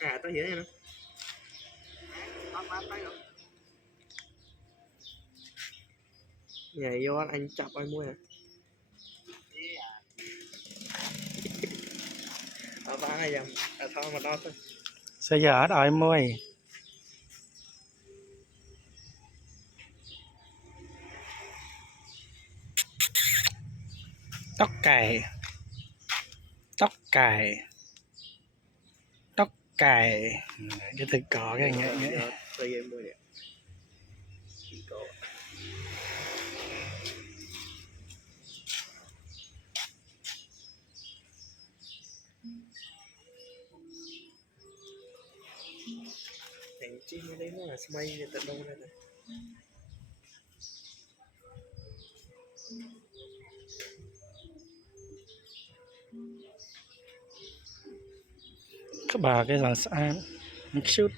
à tao hiểu nha. Nhảy vô anh chọc anh mua à. Ở bán này dầm, ở thôi mà đo thôi. Sao giờ ở đòi môi tóc cài tóc cài tóc cài cái từ cọ cái nghe thằng chi đây nó là smay người ta đâu ra này. các bà cái là sao một chút